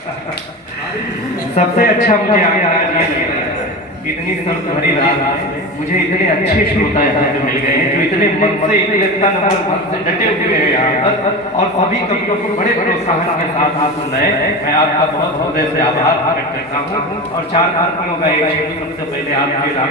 सबसे अच्छा मुझे आज ये लग रहा है, इतनी सर्द भरी रात में मुझे इतने अच्छे श्रोता यहाँ पे मिल गए हैं जो इतने मन से इतने तन मन से डटे हुए हैं यहाँ पर और सभी कवियों को बड़े प्रोत्साहन के साथ आप सुन रहे हैं। मैं आपका बहुत हृदय से आभार प्रकट करता हूँ और चार पंक्तियों का एक शेर सबसे पहले आपके राम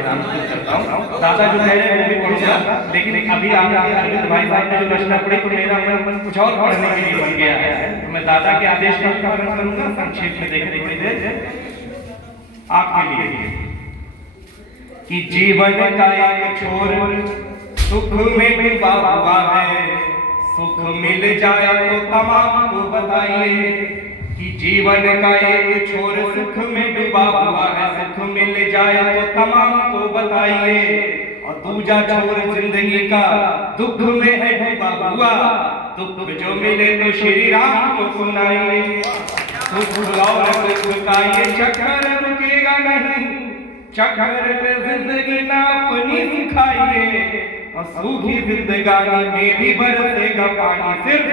करता हूँ। दादा जो कह रहे हैं वो भी पढ़ूंगा, लेकिन अभी आपके अरविंद भाई साहब ने जो रचना पढ़ी तो मेरा मन कुछ और पढ़ने के लिए बन गया है, तो मैं दादा के आदेश का पालन करूंगा। संक्षेप में देखने थोड़ी देर आपके लिए कि जीवन का एक छोर सुख में डूबा हुआ है, सुख मिल जाए तो तमाम को बताइए कि जीवन का एक छोर सुख में डूबा हुआ है, सुख मिल जाए तो तमाम को बताइए और दूजा छोर जिंदगी का दुख में है डूबा हुआ, दुख जो मिले तो श्री राम को सुनाइए। सुख और दुख का ये चक्कर रुकेगा नहीं, चक्कर में जिंदगी ना अपनी सिखाइए और सूखी जिंदगानी में भी बरसेगा पानी, सिर्फ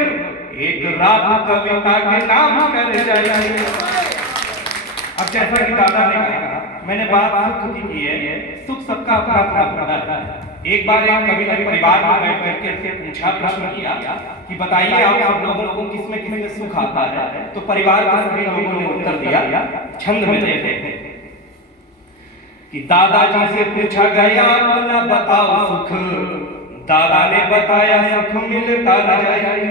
एक रात कविता के नाम कर जाइए। अब जैसा कि दादा ने कहा, मैंने बात सुख की है, सुख सबका अपना अपना होता है। एक बार एक कवि ने परिवार में बैठ करके पूछा, प्रश्न किया कि बताइए आप सब लोगों को किसमें किसमें सुख आता है, तो परिवार के सभी लोगों ने उत्तर दिया छंद में देते कि दादाजी से पूछा गया अपना बताओ सुख, दादा ने बताया सुख मिलता रजाई।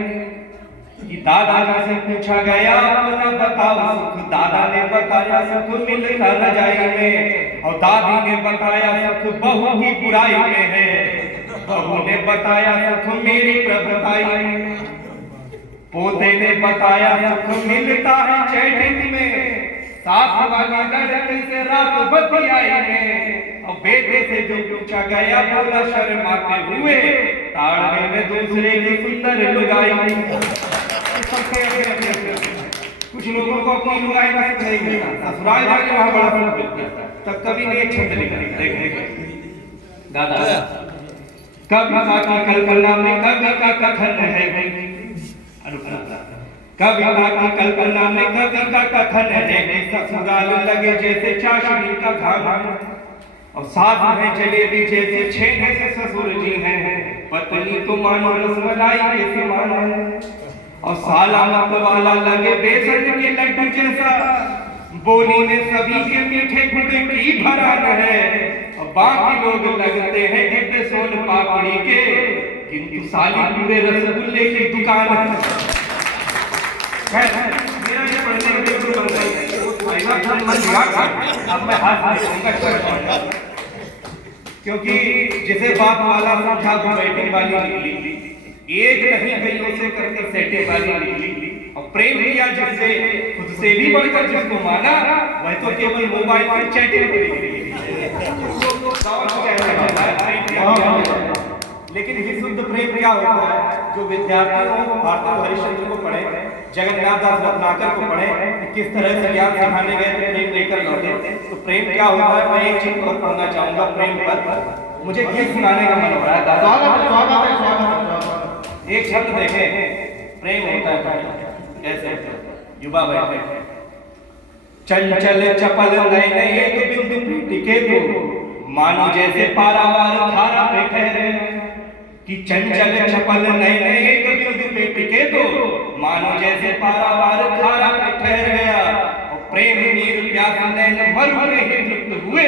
कि दादाजी से पूछा गया अपना बताओ सुख, दादा ने बताया सुख मिलता रजाई में, और दादी ने बताया सुख बहू की बुराई में है, बहू ने बताया सुख मेरी प्रभुताई में, पोते ने बताया सुख मिलता है चैटिंग में, साथ वाली लड़की से रात बतियाई में, और बेटे से जो पूछा गया बोला शर्माते हुए ताड़ने में दूसरे की सुंदर लुगाई। कुछ लोगों को अपनी लुगाई का नहीं मिलता, ससुराल जाके वहां बड़ा फर्क मिलता है। तब कभी ने एक छंद लिखा, देख दादा कविता की कल्पना में कवि का कथन है, कविता की कल्पना में कवि का कथन है कि ससुराल लगे जैसे चाशनी का खाना, और साथ में जलेबी जैसे छेने से ससुर जी हैं, पत्नी तो मानो रसमलाई के समान है, और साला मत वाला लगे बेसन के लड्डू जैसा, बोली में सभी के मीठे गुड़ की भरान है, और बाकी लोग लगते हैं गिद्ध सोन पापड़ी के, किंतु साली पूरे रसगुल्ले की दुकान है। मेरा ये पढ़ने के बिल्कुल बन गई अब मैं हाथ दूंगा, क्योंकि जिसे बाप वाला समझा वो बैठने वाली निकली, एक नहीं कईयों से करके सेटे वाली निकली, और प्रेम किया जिससे खुद से भी बढ़कर जिसको माना वह तो केवल मोबाइल पर चैटिंग करेगी। लेकिन विशुद्ध प्रेम क्या होता है, जो विद्यार्थियों भारत हरिश्चंद्र को पढ़े, जगन्नाथ दास रत्नाकर को पढ़े, किस तरह से ज्ञान सिखाने गए थे, प्रेम लेकर लौटे, तो प्रेम क्या होता है मैं एक चीज और कहना चाहूंगा प्रेम पर। मुझे गीत सुनाने का मन हो रहा है। एक शब्द देखें, प्रेम होता है कैसे, युवा बैठे चंचल चपल नए नए एक बिंदु पे टिके तो मानो जैसे पारावार धारा पे ठहरे, कि चंचल चपल नए नए एक बिंदु पे टिके तो मानो जैसे पारावार धारा पे ठहर गया, और प्रेम नीर प्यास नैन मरु में तृप्त हुए,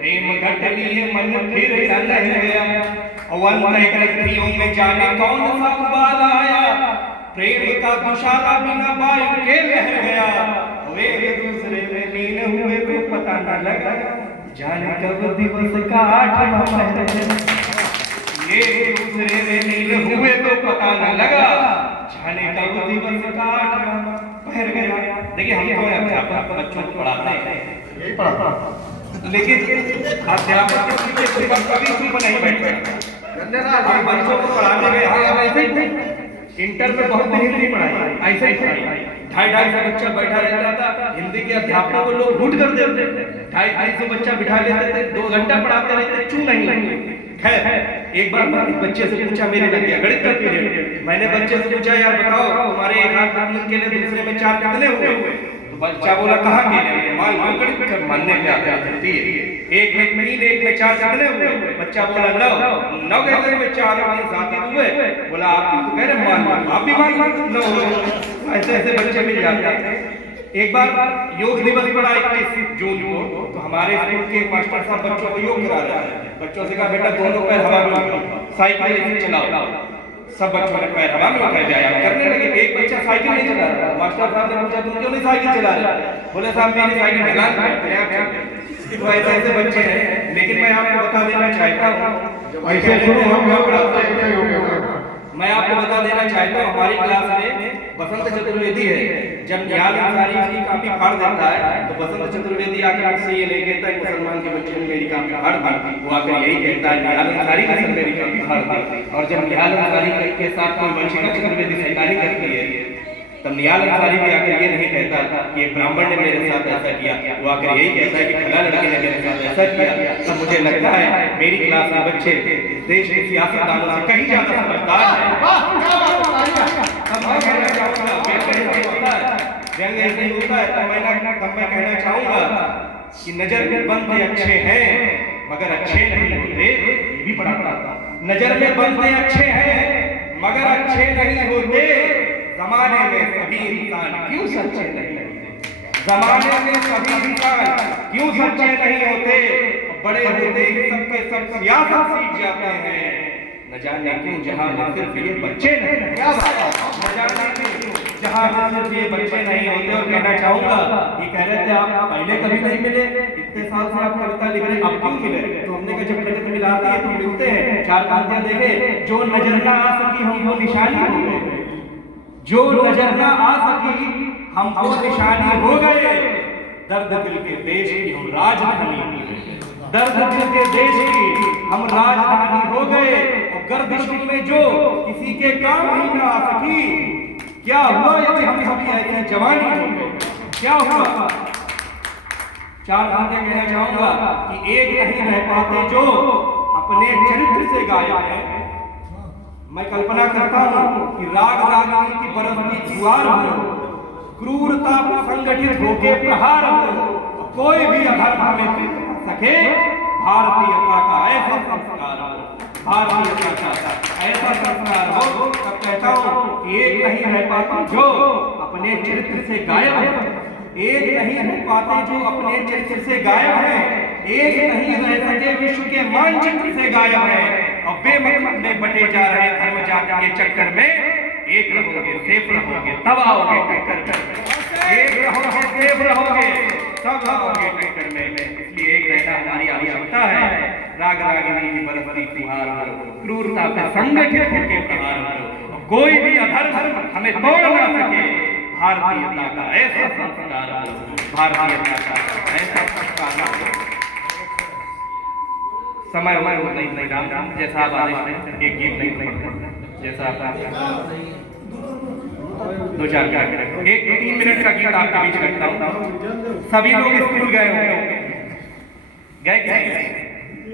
प्रेम घट लिए मन फिर न रह गया, और अंतःग्रंथियों में जाने कौन सा उबाल आया, प्रेम का दुशाला बिना वायु के लहर गया, वे एक दूसरे में लीन हुए को पता न लगा, जाने कब दिवस का आठवां पहर, एक दूसरे में लीन हुए तो पता न लगा, जाने कब दिवस का आठवां पहर गया। देखिए हम तो अध्यापक बच्चों को पढ़ाते हैं, यही पढ़ाता, लेकिन अध्यापक के पीछे कभी चुप नहीं बैठता। बच्चों को पढ़ाने गए ऐसे ही इंटर में बहुत हिंदी पढ़ाई, ऐसे ही पढ़ाई, ढाई सौ बच्चा बैठा रहता था, हिंदी के अध्यापकों को लोग घूट कर देते थे, 250 बच्चा बिठा लेते थे, 2 घंटा पढ़ाते रहते, चू नहीं लगते। खैर एक बार बच्चे से पूछा, मेरे लग गया गणित का पीरियड, मैंने बच्चे से पूछा यार बताओ तुम्हारे एक हाथ के लिए दूसरे में 4 कितने हुए, बच्चा बोला कहाँ गेले, मान गणित कर मानने पे आता है। एक में 3 एक में 4 कितने हुए? बच्चा बोला 9 कैसे हुए? 4 और 7 हुए। बोला आप तो कह रहे मान, आप भी मान 9। ऐसे ऐसे बच्चे मिल जाते हैं। एक बार योग दिवस पड़ा 21 जून को, तो हमारे स्कूल के मास्टर साहब बच्चों को योग करा रहे हैं। बच्चों से कहा बेटा दोनों पैर हवा में उठाओ, साइकिल चलाओ। सब बच्चों ने पैर हवा में उठाए, व्यायाम करने लगे। एक बच्चा साइकिल नहीं चला रहा। मास्टर साहब ने पूछा तुम क्यों नहीं साइकिल चला रहे? बोले साहब मेरी साइकिल ढलान पे है। तो ऐसे ऐसे बच्चे हैं। लेकिन मैं आपको बता देना चाहता हूँ, ऐसे शुरू हो गया पढ़ाते हैं। मैं आपको बता देना चाहता हूँ, हमारी क्लास में बसंत चतुर्वेदी है। जब निहाल अंसारी इसकी काफी फाड़ देता है तो बसंत चतुर्वेदी आकर मुझसे ये नहीं कहता है मुसलमान के बच्चे ने मेरी काफी फाड़ दी, वो आकर यही कहता है निहाल अंसारी ने मेरी काफी फाड़ दी। और जब निहाल अंसारी के साथ कोई वंशिका चतुर्वेदी शैतानी करती है तब निहाल अंसारी भी आकर ये नहीं कहता कि ब्राह्मण ने मेरे साथ ऐसा किया, वो आकर यही कहता है कि फला लड़के ने मेरे साथ ऐसा किया। तब मुझे लगता है मेरी क्लास के बच्चे देश के सियासतदानों से कहीं ज्यादा समझदार हैं। व्यंग ऐसे ही होता है। तब मैं कहना चाहूंगा कि नजर में बंदे अच्छे हैं मगर अच्छे नहीं होते, ये भी पढ़ा था। नजर में बंदे अच्छे हैं मगर अच्छे नहीं होते। जमाने में सभी इंसान क्यों सच्चे नहीं होते? जमाने में सभी इंसान क्यों सच्चे नहीं होते? बड़े होते ही सबके सब सियासत सीख जाते हैं। न जाने क्यों जहां में सिर्फ ये बच्चे नहीं, क्या बात है, न जाने क्यों जहां में सिर्फ ये बच्चे नहीं होते। और कहना चाहूंगा, ये कह रहे थे आप पहले कभी नहीं मिले, इतने साल से आप कविता लिख रहे, अब क्यों मिले? तो हमने कहा जब प्रगति मिलाती है तो मिलते हैं। 4 पंक्तियां देखे, जो नजर न आ सकी हमको निशानी हो गए, जो नजर न आ सकी हमको निशानी हो गए। दर्द दिल के देश की हम राजधानी, दर्द दिल के देश की हम राजधानी हो गए। और गर्दिशों में जो किसी के काम ही ना आ सकी, क्या हुआ यदि हम कभी ऐसी जवानी हो गए? क्या हुआ? 4 बातें कहना चाहूंगा कि एक नहीं रह पाते जो अपने चरित्र से गायब है। मैं कल्पना करता हूँ कि राग रागिनी की बरसती जुआर हो, क्रूरता पर संगठित होके प्रहार हो, कोई भी अधर्म हमें पीट सके। भारतीयता का ऐसा संस्कार हो, भारतीयता का ऐसा संस्कार हो। तब कहता हूँ कि एक नहीं रह पाते जो अपने चरित्र से गायब है। एक नहीं रह पाते जो अपने चरित्र से गायब है। एक नहीं रह सके विश्व के मानचित्र से गायब है। और बेमतलब में बटे जा रहे धर्म जाति के चक्कर में एक रहोगे सेफ रहोगे तब आओगे टक्कर में। एक रहोगे सेफ रहोगे तब आओगे टक्कर में। इसलिए एक रहना हमारी आवश्यकता है। राग रागिनी की बरसती फुहार हो, क्रूरता पे संगठित होके प्रहार हो, कोई भी अधर्म हमें तोड़ ना सके। भारतीयता का ऐसा संस्कार हो, भारतीयता का ऐसा संस्कार। समय नहीं राम जैसा आप आदेश में एक गीत नहीं पढ़ते, जैसा आप 2-4 एक 3 मिनट का गीत आपके बीच रखता हूँ। सभी लोग स्कूल गए होंगे, गए